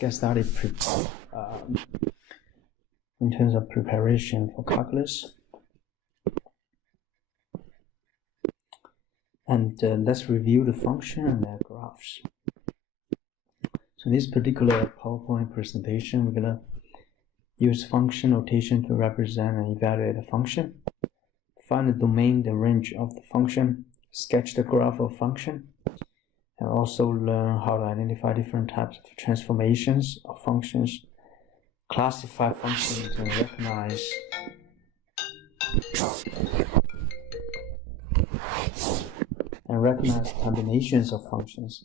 get started in terms of preparation for calculus. And let's review the function and their graphs. So in this particular PowerPoint presentation, we're going to use function notation to represent and evaluate a function, find the domain, the range of the function, sketch the graph of function, and also learn how to identify different types of transformations of functions, classify functions, and recognize combinations of functions.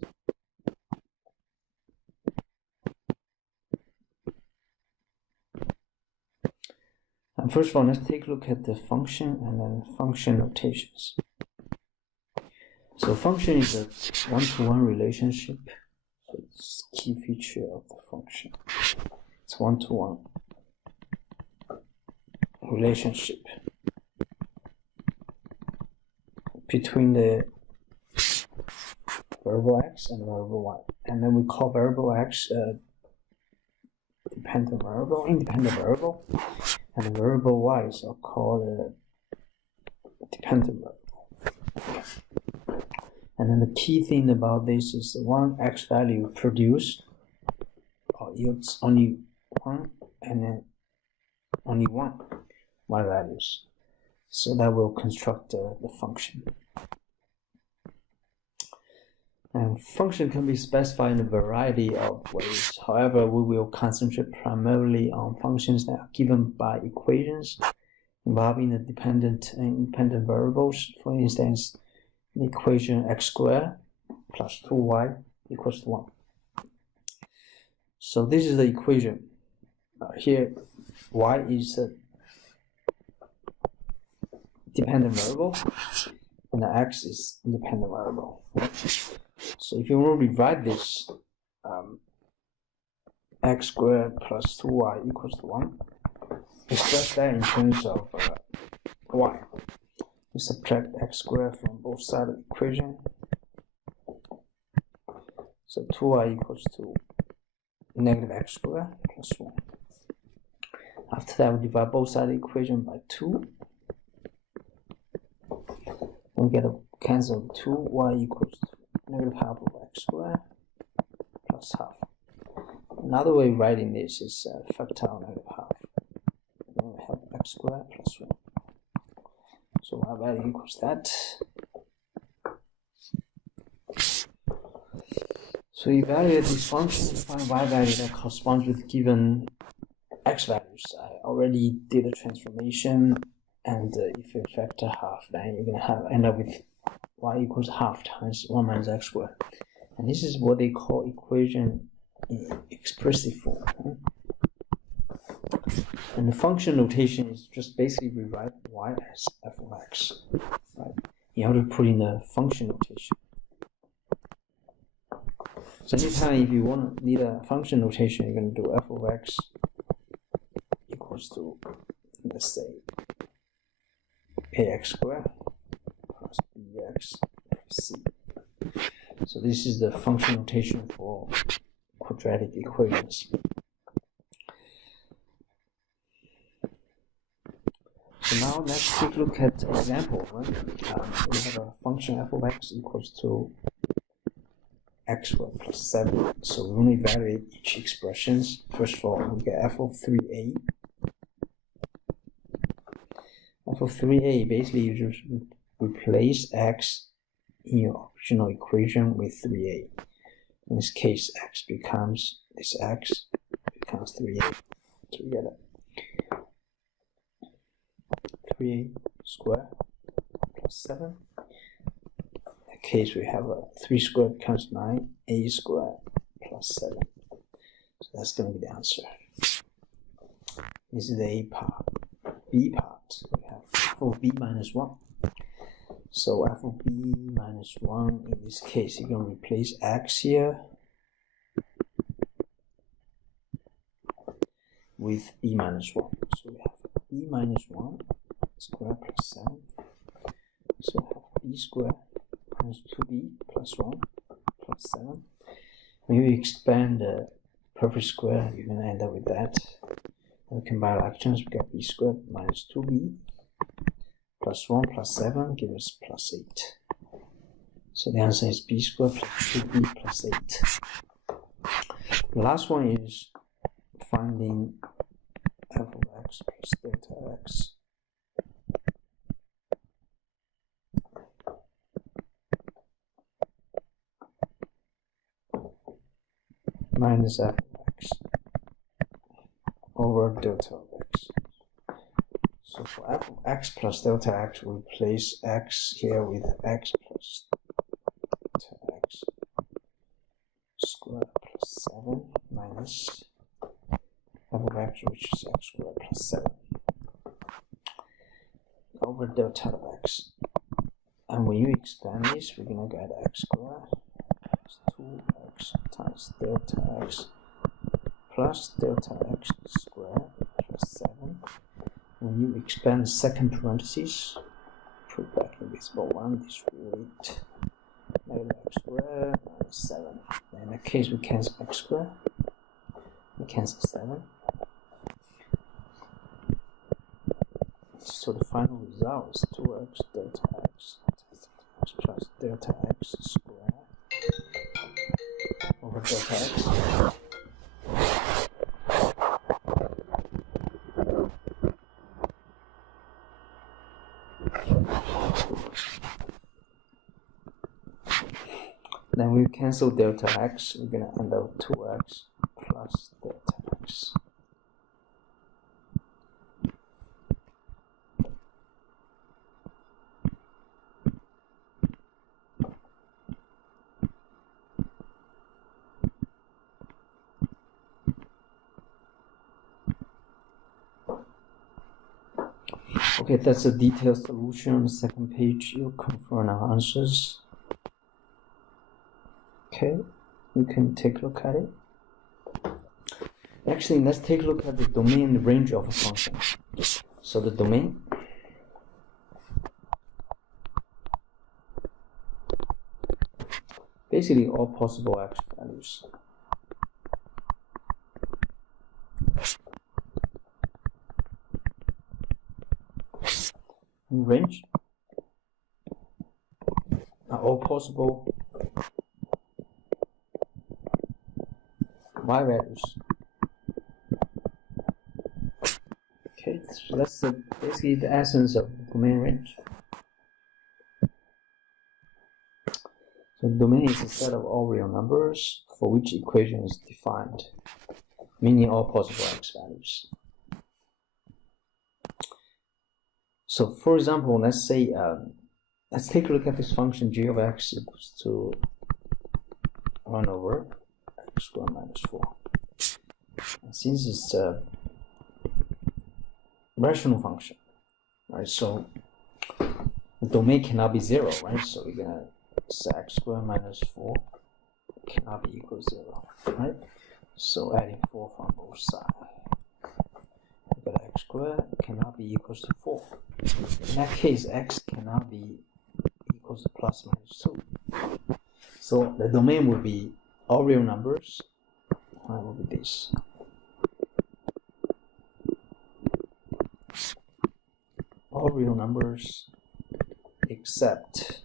And first of all, let's take a look at the function and then function notations. So function is a one-to-one relationship. So it's a key feature of the function. It's one-to-one relationship between the variable x and variable y. And then we call variable x a dependent variable, independent variable, and the variable y is called a dependent variable. And then the key thing about this is the one x value produced or yields only one, and then only one y values. So that will construct the function. And function can be specified in a variety of ways. However, we will concentrate primarily on functions that are given by equations involving the dependent and independent variables. For instance, the equation x squared plus 2y equals to 1. So this is the equation. Here, y is a dependent variable, and the x is independent variable. So if you want to rewrite this, x squared plus 2y equals to 1, express that in terms of y. You subtract x squared from both sides of the equation. So 2y equals to negative x squared plus 1. After that, we divide both sides of the equation by 2. We get a cancel 2, y equals to negative half of x squared plus half. Another way of writing this is factorial negative half. Then we have x squared plus 1. So y value equals that. So evaluate this function to find y value that corresponds with given x values. I already did a transformation, and if you factor half, then you're gonna end up with y equals half times 1 minus x squared. And this is what they call equation in expressive form. And the function notation is just basically rewrite y as f of x, right? In order to put in the function notation. So anytime if you need a function notation, you're going to do f of x equals to, let's say, ax squared plus bx plus c. So this is the function notation for quadratic equations. So now let's take a look at an example. Right? We have a function f of x equals to x squared plus 7. So we want to evaluate each expressions. First of all, we get f of 3a. F of 3a, basically you just replace x in your original equation with 3a. In this case, x becomes 3a. So we get a 3a squared plus 7. In that case, we have a 3 squared becomes 9, a squared plus 7. So that's going to be the answer. This is the a part. B part, we have f of b minus 1. So f of b minus 1, in this case, you're going to replace x here with b minus 1. So we have b minus 1 squared plus 7. So we have b squared minus 2b plus 1 plus 7. When you expand the perfect square, you're going to end up with that. And we combine actions, we get b squared minus 2b plus 1 plus 7 gives us plus 8. So the answer is b squared plus 2b plus 8. The last one is finding f of x plus delta x minus f of x over delta of x. So for f of x plus delta x, we replace x here with x plus delta x squared plus 7 minus f of x, which is x squared plus 7 over delta of x. And when you expand this, we're going to get x squared plus 2x times delta x plus delta x squared plus 7. When you expand the second parentheses, put back invisible 1, distribute negative x squared minus 7. In that case, we cancel x squared, we cancel 7. So the final result is 2x delta x plus delta x squared over delta x. Then we cancel delta x, we're going to end up 2x plus delta x. Okay, that's a detailed solution on the second page. You confirm our answers. Okay, you can take a look at it. Actually, let's take a look at the domain and range of a function. So the domain basically all possible x values. And range are all possible y values. Okay, so that's basically the essence of domain range. So domain is a set of all real numbers for which equation is defined, meaning all possible x values. So for example, let's say let's take a look at this function g of x equals to 1 over x squared minus 4. And since it's a rational function, right? So the domain cannot be 0, right? So we're gonna say x squared minus 4 cannot be equal to 0, right? So adding 4 from both sides, we got x squared cannot be equal to 4. In that case, x cannot be equal to plus minus 2. So the domain will be all real numbers. What will be this? All real numbers except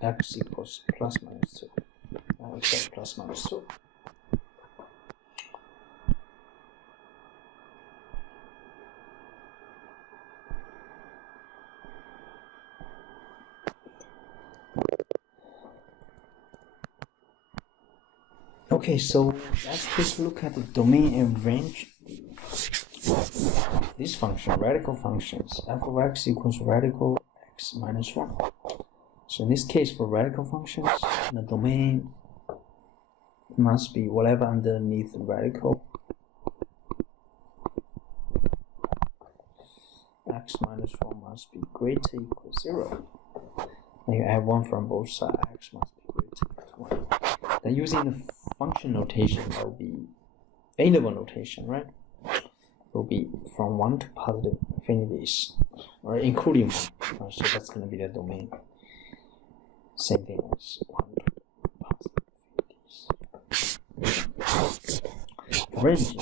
x equals plus minus 2. Except plus minus 2. Okay, so let's take a look at the domain and range. This function, radical functions, f of x equals radical x minus 1. So in this case, for radical functions, the domain must be whatever underneath the radical. X minus 1 must be greater or equal to 0. And you add 1 from both sides, x must be greater or equal to 1. Then using the function notation, that will be interval notation, right? It will be from 1 to positive infinities, or including 1. So that's going to be the domain. same thing as 1 to range.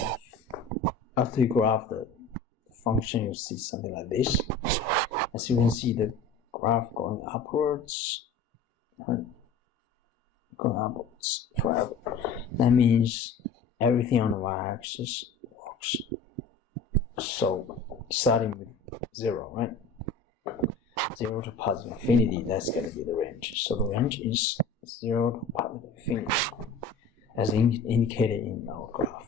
After you graph the function, you see something like this. As you can see, the graph going upwards, right? Going upwards forever. That means everything on the y-axis works. So starting with 0, right? 0 to positive infinity, that's going to be the range. So the range is 0 to positive infinity, as indicated in our graph.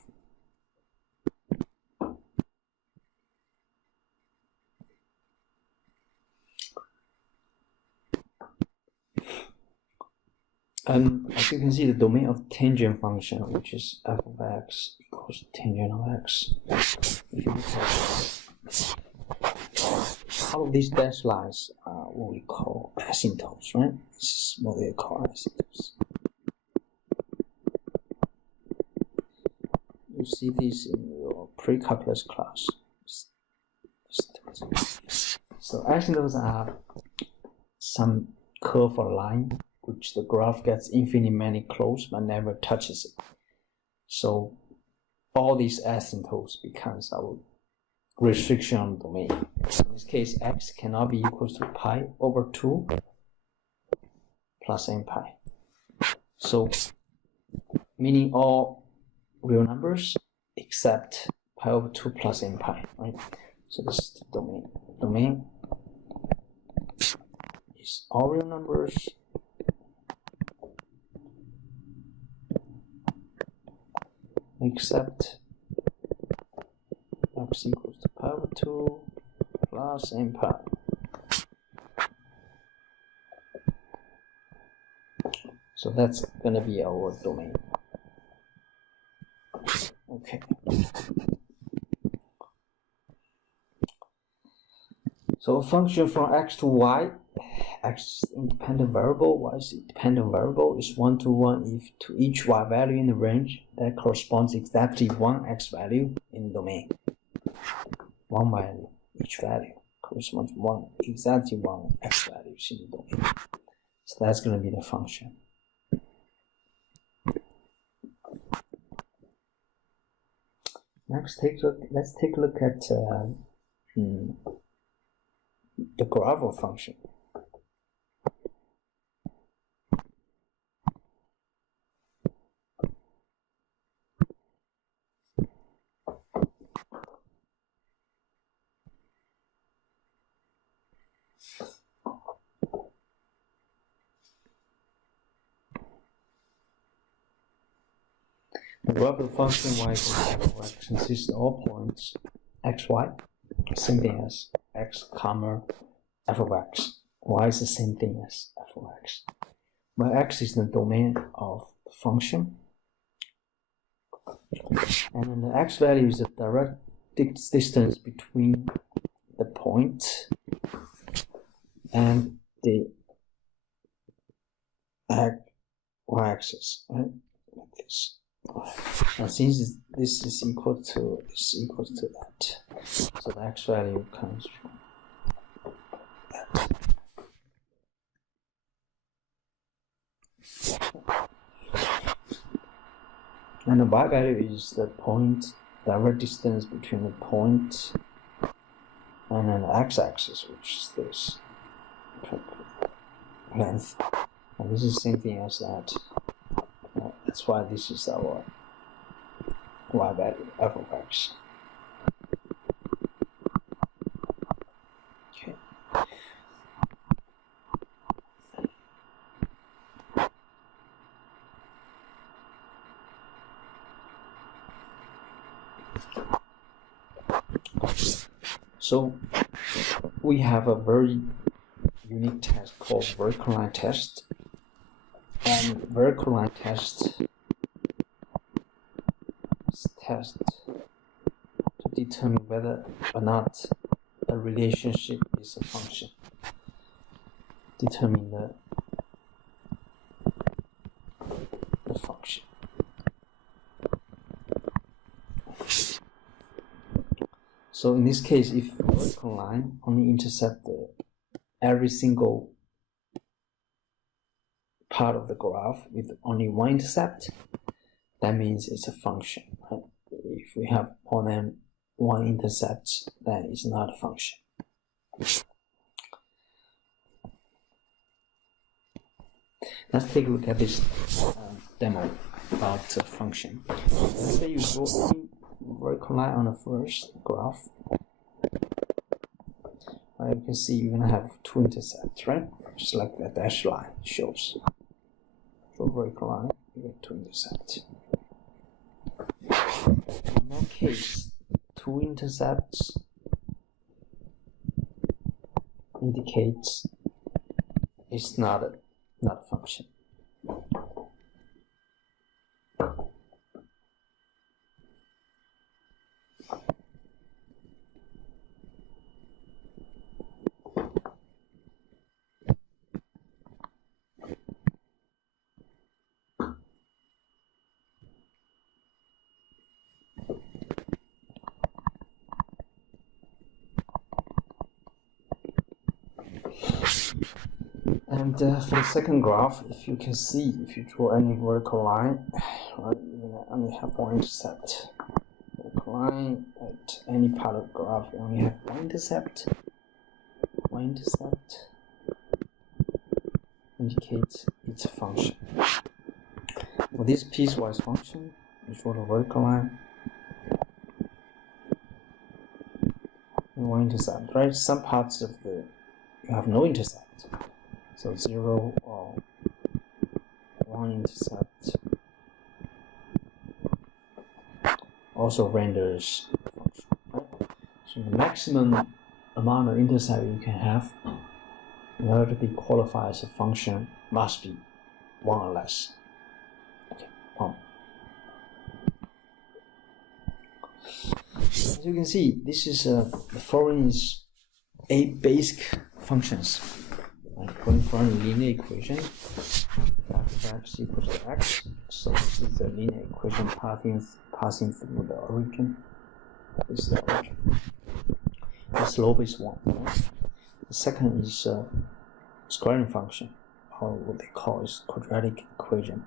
As you can see, the domain of tangent function, which is f of x equals to tangent of x. If you look at all of these dashed lines are what we call asymptotes, right? This is what they call asymptotes. You see this in your pre-calculus class. So asymptotes are some curve or line which the graph gets infinitely close but never touches it. So all these asymptotes becomes our restriction on the domain. In this case, x cannot be equal to pi over 2 plus n pi. So meaning all real numbers except pi over 2 plus n pi, right? So this is the domain. Domain is all real numbers except x equals to pi over 2 plus n pi. So that's going to be our domain. Okay. So a function from x to y, x is independent variable, y is dependent variable, is 1 to 1 if to each y value in the range that corresponds exactly one x value in the domain. One value, each value corresponds to one, exactly one x values in the domain. So that's going to be the function. Next, let's take a look at the graph of function. The graph of function y equals f of x consists of all points xy, same thing as x comma f of x. Y is the same thing as f of x. Where x is the domain of the function, and then the x value is the direct distance between the point and the y-axis, right? Like this. Now since this is equal to that, so the x value comes from that. And the y value is the point, direct distance between the point and then the x-axis, which is this length. And this is the same thing as that. That's why this is our y value, f of x. Okay. So we have a very unique test called vertical line test. And vertical line test is test to determine whether or not a relationship is a function. Determine the function. So in this case, if the vertical line only intercepts every single part of the graph with only one intercept, that means it's a function. Right? If we have more than one intercept, then it's not a function. Let's take a look at this demo about the function. Let's say you draw a vertical line on the first graph. Right, you can see you're going to have two intercepts, right? Just like the dashed line shows. Draw a vertical line, you get two intercepts. In that case, two intercepts indicates it's not a function. And for the second graph, if you can see, if you draw any vertical line, right, you're going to only have one intercept. Vertical line at any part of the graph, you only have one intercept. One intercept indicates it's a function. For this piecewise function, you draw the vertical line and one intercept, right? Some parts of you have no intercept. So 0 or 1 intercept also renders a function. Right? So the maximum amount of intercept you can have in order to be qualified as a function must be 1 or less. Okay, 1. As you can see, this is the following is 8 basic functions. Going from a linear equation, f of x equals to x. So this is the linear equation passing through the origin. This is the origin. The slope is 1. Right? The second is squaring function, or what they call is quadratic equation.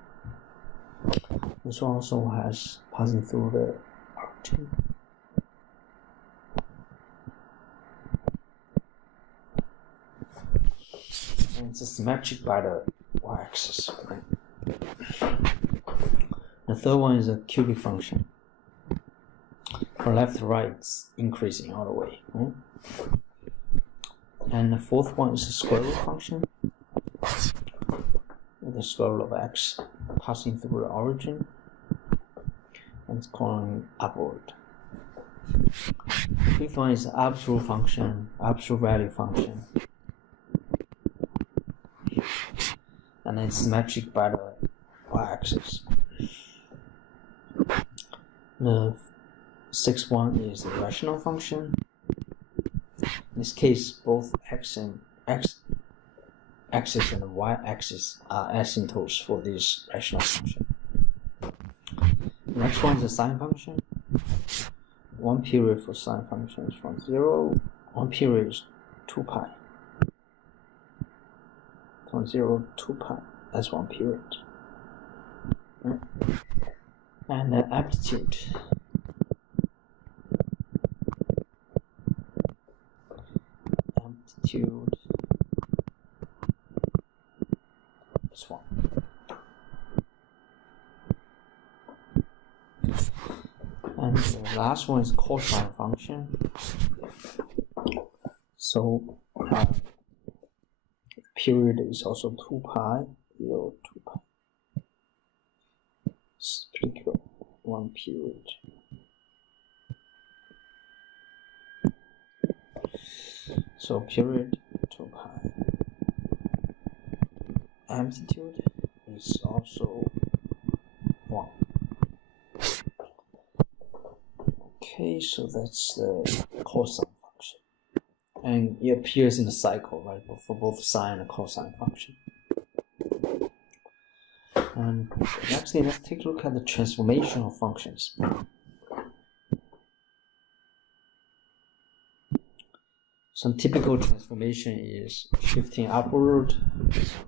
This one also has passing through the origin. And it's symmetric by the y-axis. Right? The third one is a cubic function. From left to right, it's increasing all the way. Right? And the fourth one is a square root function. The square root of x passing through the origin, and it's going upward. The fifth one is absolute function, absolute value function. And it's symmetric by the y-axis. The sixth one is a rational function. In this case, both x-axis and the y-axis are asymptotes for this rational function. The next one is a sine function. One period for sine function is from 0. One period is 2 pi. From 0 to 2 pi, that's one period. Right? And the amplitude. Amplitude is 1. And the last one is cosine function. So period is also 2 pi, 0, 2 pi. It's pretty cool. One period. So period 2 pi. Amplitude is also 1. Okay, so that's the cosine function. And it appears in the cycle, right, for both sine and cosine function. And next thing, let's take a look at the transformational functions. Some typical transformation is shifting upward,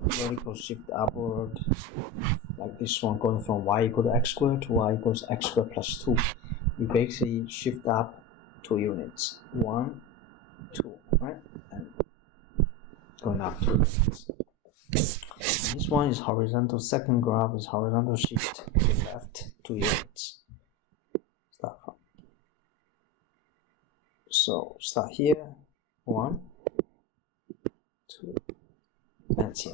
vertical shift upward, like this one going from y equal to x squared to y equals x squared plus 2. You basically shift up 2 units, 1, 2, right? And going up 2 units. This one is horizontal, second graph is horizontal shift to the left 2 units. Start from. So start here. 1, 2, and here.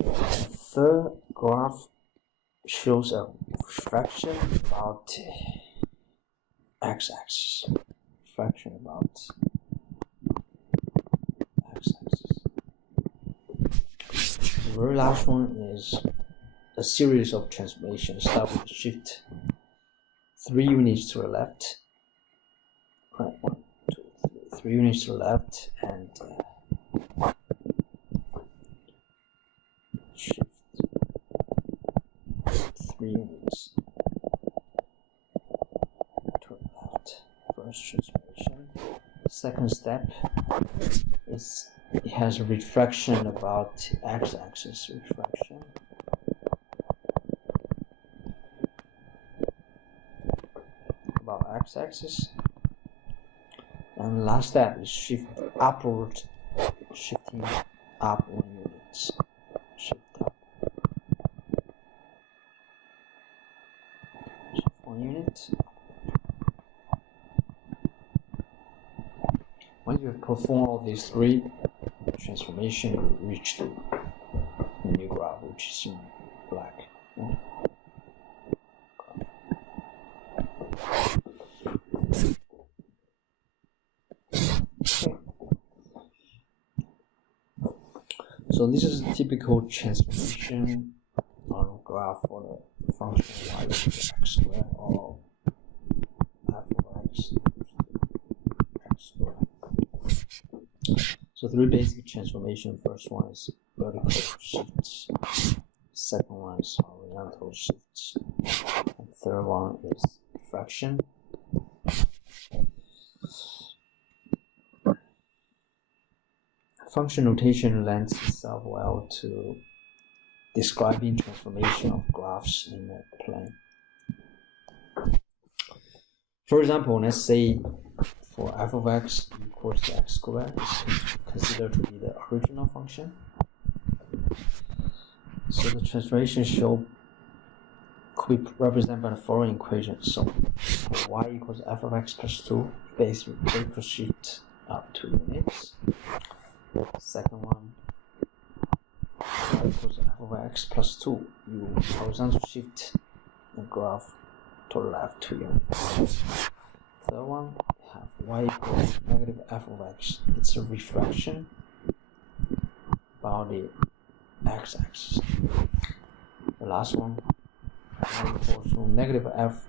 Third graph shows a refraction about x-axis. Refraction about x-axis. The very last one is a series of transformations. Start with shift 3 units to the left. Right, 1, 2, 3 units to the left, and shift 3 units to the left. First transformation. Second step is it has a refraction about x-axis refraction. About x-axis. And last step is shift upward, shifting up 1 unit. Shift up. Shift 1 unit. Once you have performed all these 3 transformations, you reach the new graph, which is in black. So this is a typical transformation on a graph for the function y equals x squared or f of x squared. So 3 basic transformations. First one is vertical shifts. Second one is horizontal shifts. And third one is refraction. Function notation lends itself well to describing transformation of graphs in a plane. For example, let's say for f of x equals to x squared is considered to be the original function. So the transformation could be represented by the following equation. So for y equals f of x plus 2, basically vertical shift up 2 units. Second one, y equals f of x plus 2. You horizontal shift the graph to the left 2 units. Third one, we have y equals negative f of x. It's a refraction about the x-axis. The last one, y equals to negative f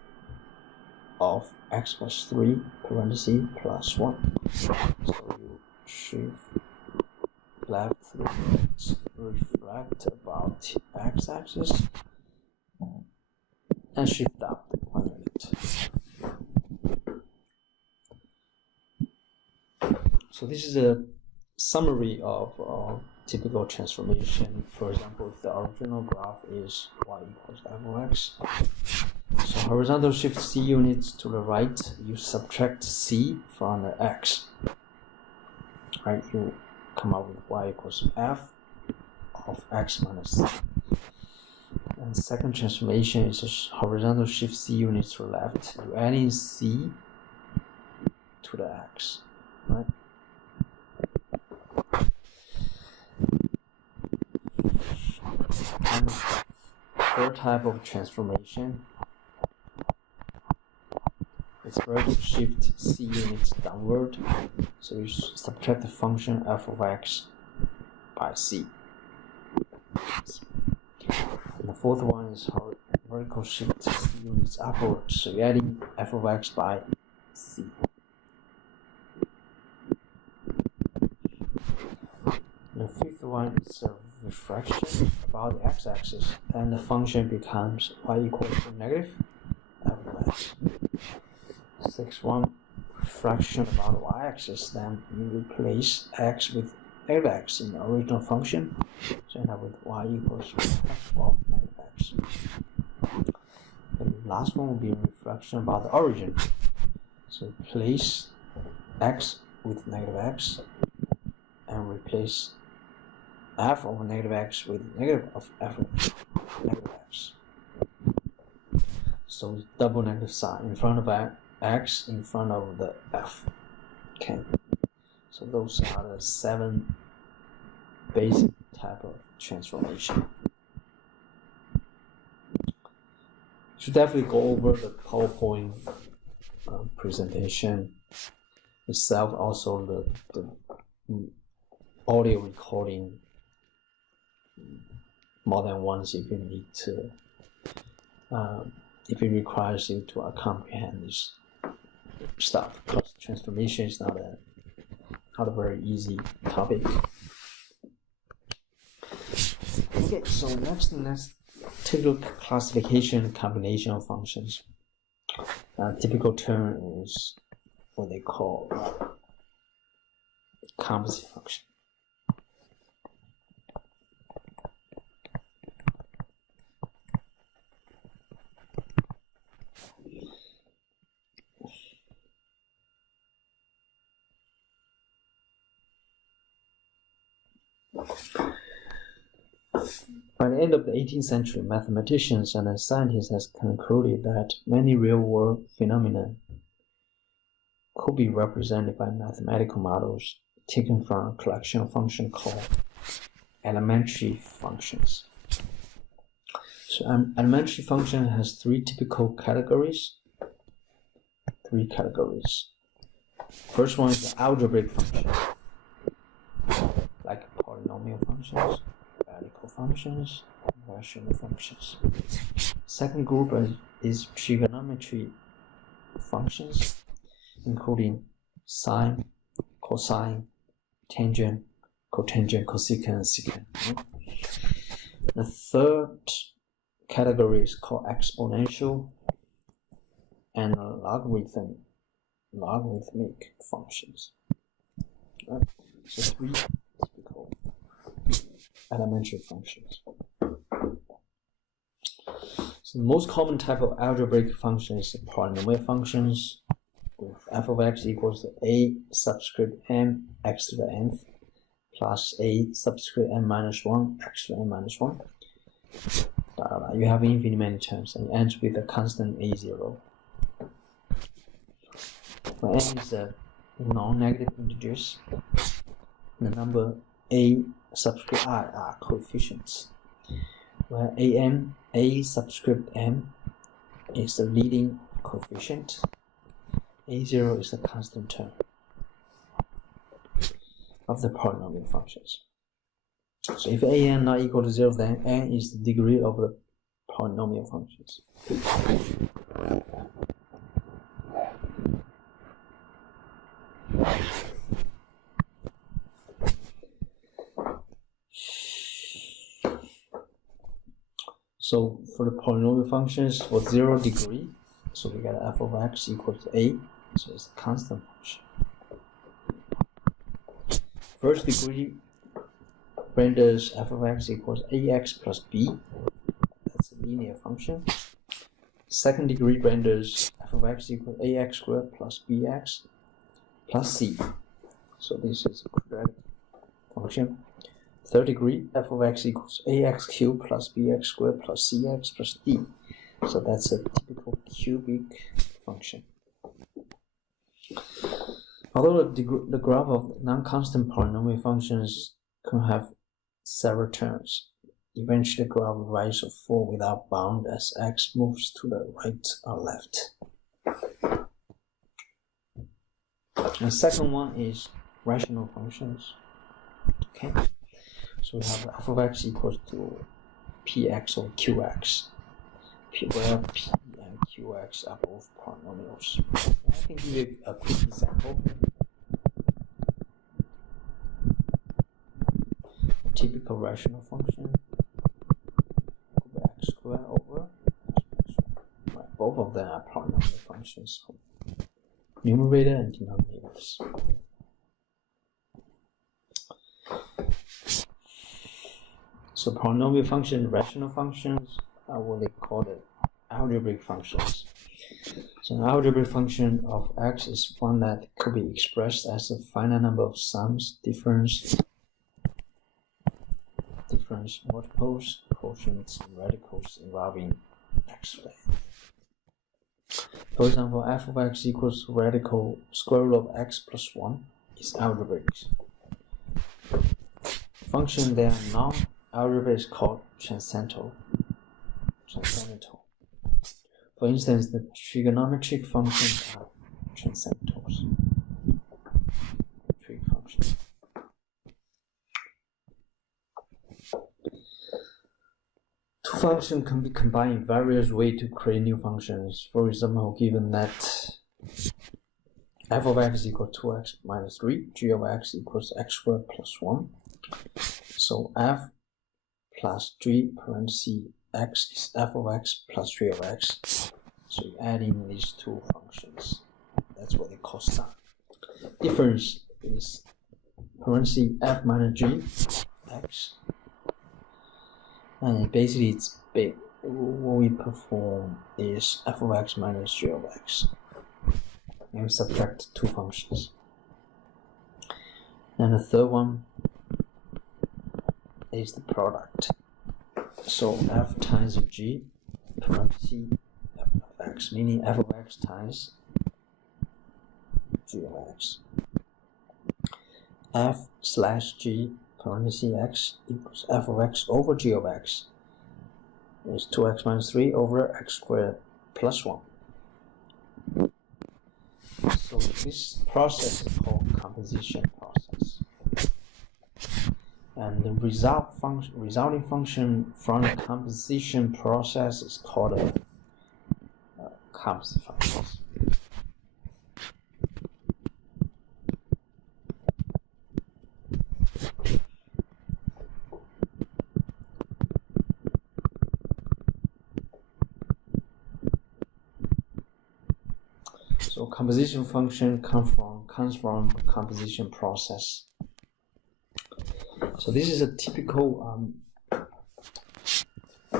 of x plus 3 parentheses plus 1. So you shift left refract about x-axis and shift up 1 unit. So this is a summary of typical transformation. For example, if the original graph is y equals f of x, so horizontal shift c units to the right, you subtract c from the x. Right, you come up with y equals f of x minus c. And second transformation is a horizontal shift c units to the left. You add in c to the x, right? And the third type of transformation is vertical shift c units downward. So you subtract the function f of x by c. And the fourth one is vertical shift c units upward. So you're adding f of x by c. The fifth one is a refraction about the x-axis, and the function becomes y equals to negative f of x. Sixth one, refraction about the y-axis, then you replace x with negative x in the original function. So end up with y equals f of negative x. The last one will be refraction about the origin. So replace x with negative x and replace f over negative x with negative of f of negative x. So double negative sign in front of x, in front of the f. Okay. So those are the 7 basic type of transformation. Should definitely go over the PowerPoint presentation itself, also the audio recording more than once if you need to, if it requires you to comprehend this stuff, because transformation is not a very easy topic. Okay, so let's take a look at classification combination of functions. Typical term is what they call composite function. By the end of the 18th century, mathematicians and scientists have concluded that many real-world phenomena could be represented by mathematical models taken from a collection of functions called elementary functions. So an elementary function has 3 typical categories. 3 categories. First one is the algebraic function, like polynomial functions, radical functions, and rational functions. Second group is trigonometry functions, including sine, cosine, tangent, cotangent, cosecant, and secant. The third category is called exponential and logarithmic functions. Right? So 3 typical elementary functions. So the most common type of algebraic function is the polynomial functions, with f of x equals to a subscript m x to the nth plus a subscript n minus 1 x to n minus 1. You have infinitely many terms and it ends with a constant a0. When n is a non-negative integers, the number a subscript I are coefficients, where a subscript m is the leading coefficient, a0 is the constant term of the polynomial functions. So if an not equal to 0, then n is the degree of the polynomial functions. So for the polynomial functions for 0 degree, so we got f of x equals to a, so it's a constant function. First degree renders f of x equals ax plus b, that's a linear function. Second degree renders f of x equals ax squared plus bx plus c, so this is a quadratic function. Third degree, f of x equals ax cubed plus bx squared plus cx plus d, so that's a typical cubic function. Although the graph of non-constant polynomial functions can have several terms, eventually the graph will rise or fall without bound as x moves to the right or left. The second one is rational functions. Okay, so we have f of x equals to px or qx, where p and qx are both polynomials. I can give you a quick example. A typical rational function, x squared over x plus 1. Right, both of them are polynomial functions. numerator and denominators. So polynomial function, rational functions are what they call the algebraic functions. So an algebraic function of x is one that could be expressed as a finite number of sums, difference, multiples, quotients, and radicals involving x length. For example, f of x equals radical square root of x plus 1 is algebraic. Function that are non-algebraic is called transcendental. For instance, the trigonometric functions are transcendentals. Trig functions. Two functions can be combined in various ways to create new functions. For example, given that f of x equals 2x minus 3, g of x equals x squared plus 1. So f plus g parentheses x is f of x plus 3 of x. So you add in these two functions. That's what they call sum. Difference is parentheses f minus g x. And basically it's big. What we perform is f of x minus g of x. And we subtract two functions. And the third one is the product. So f times g parentheses f of x, meaning f of x times g of x. F slash g parentheses x equals f of x over g of x is 2x minus 3 over x squared plus 1. So this process is called composition process. And the resulting function from the composition process is called a composite function. So composition function comes from composition process. So this is a typical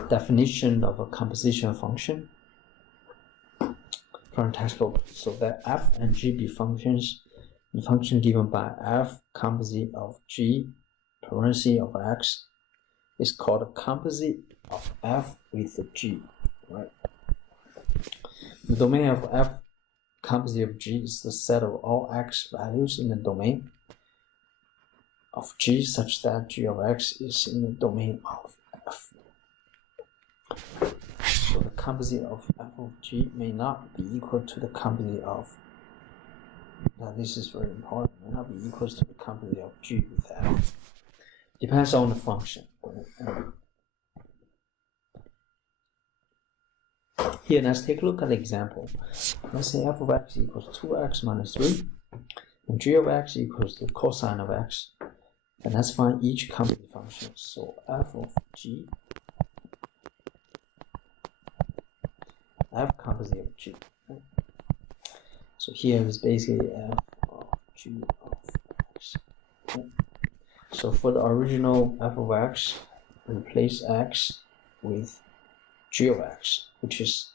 definition of a composition function from a textbook. So that f and g be functions, the function given by f composite of g parentheses of x is called a composite of f with the g, right? The domain of f composite of g is the set of all x values in the domain of g such that g of x is in the domain of f. So the composite of f of g may not be equal to the composite of, now this is very important, may not be equal to the composite of g with f. Depends on the function. Here, let's take a look at the example. Let's say f of x equals 2x minus 3, and g of x equals the cosine of x. And let's find each composite function. So f of g, f composite of g. So here is basically f of g of x. So for the original f of x, replace x with g of x, which is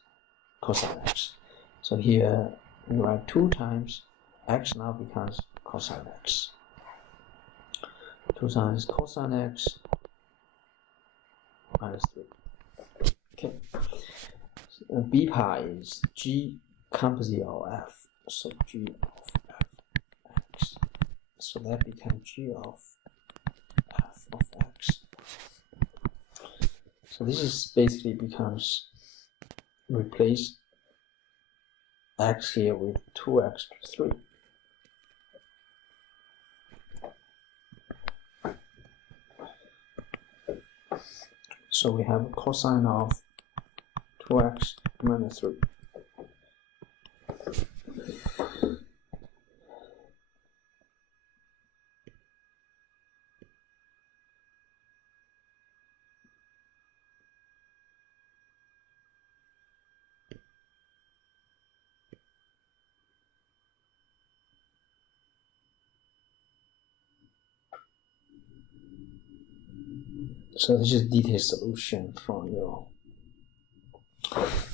cosine x. So here we write 2 times x now becomes cosine x. 2 times cosine x minus 3. Okay. So b part is g composite of f. So g of f x. So that becomes g of f of x. So this is basically becomes replace x here with 2x plus 3. So we have cosine of 2x minus 3. So this is detailed solution from your.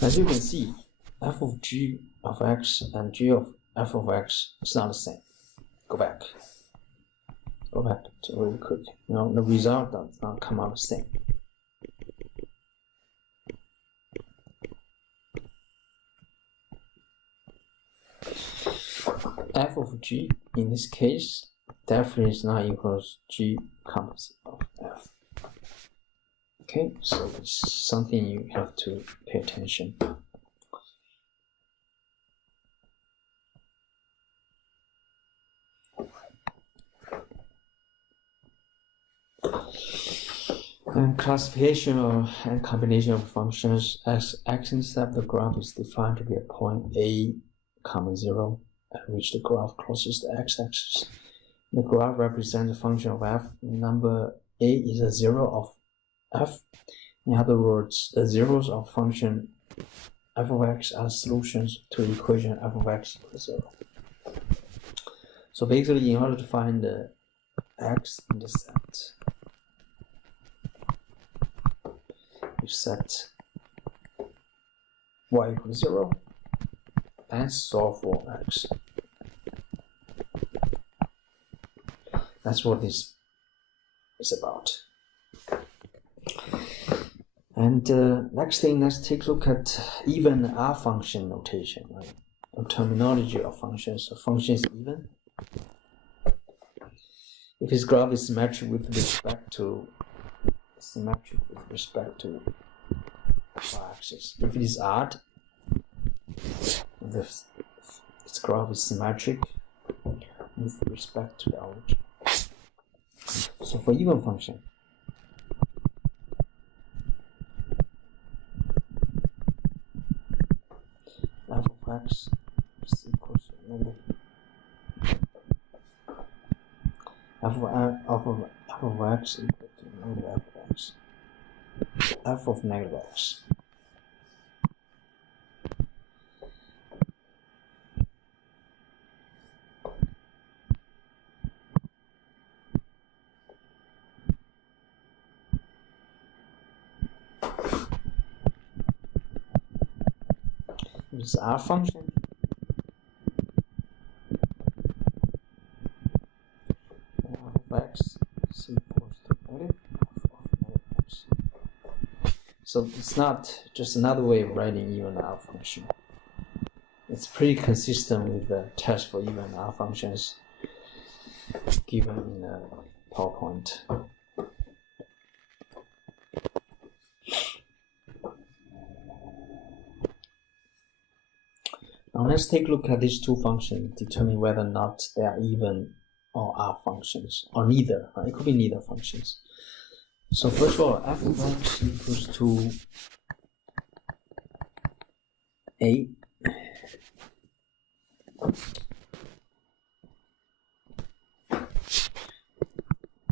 As you can see, f of g of x and g of f of x is not the same. Go back to really quick. The result does not come out the same. F of g in this case definitely is not equals g composite of f. Okay, so it's something you have to pay attention. And classification and combination of functions as x-intercept the graph is defined to be a point A, 0, at which the graph crosses the x-axis. The graph represents a function of f. Number A is a zero of f. In other words, the zeros of function f of x are solutions to the equation f of x equals 0. So basically, in order to find the x-intercept, you set y equals 0 and solve for x. That's what this is about. And next thing, let's take a look at even R function notation, right? The terminology of functions. So function is even if its graph is symmetric with respect to y-axis. If it is odd, its graph is symmetric with respect to the origin. So for even function, f of x is equal to negative f of x equal to negative f of x. F of negative x. This is R function. F of x is equal to negative f of negative x. So it's not just another way of writing even R function. It's pretty consistent with the test for even R functions given in the PowerPoint. Now let's take a look at these two functions, determine whether or not they are even or R functions, or neither. Right? It could be neither functions. So first of all, f of x equals to a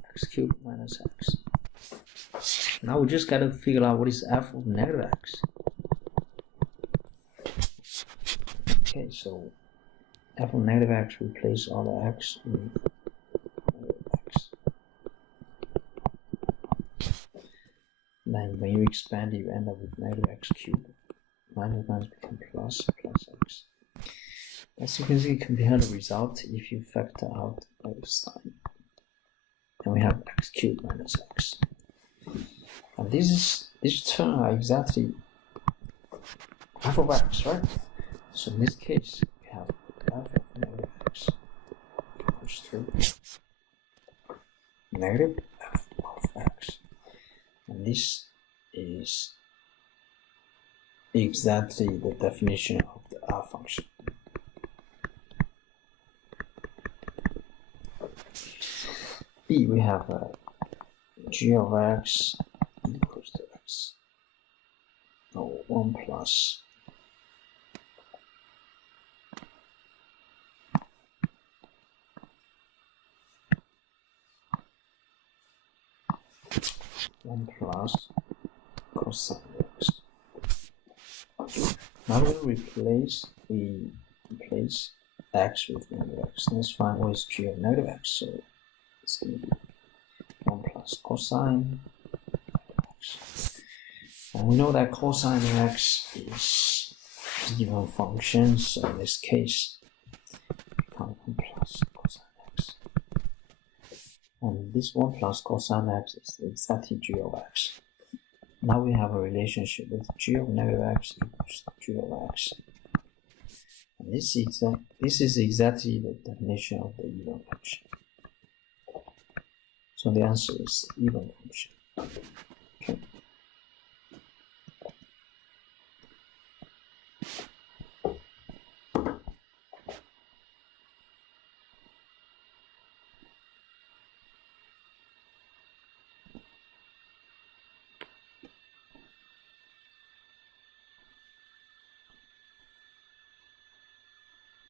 x cubed minus x. Now we just gotta figure out what is f of negative x. Okay, so f of negative x, replace all the x with negative x. Then when you expand it, you end up with negative x cubed. Minus become plus x. As you can see, compare the result if you factor out both sides. And we have x cubed minus x. And these terms are exactly f of x, right? So in this case, we have f of negative x equals to negative f of x. And this is exactly the definition of the R function. B, we have g of x equals to x. No, 1 plus cosine x. Now we replace x with negative x. Let's find what is g of negative x. So it's going to be 1 plus plus cosine x. And we know that cosine x is even function, so in this case, become 1 plus cosine x. And this 1 plus cosine x is exactly g of x. Now we have a relationship with g of negative x equals g of x. And this is exactly the definition of the even function. So the answer is even function. Okay.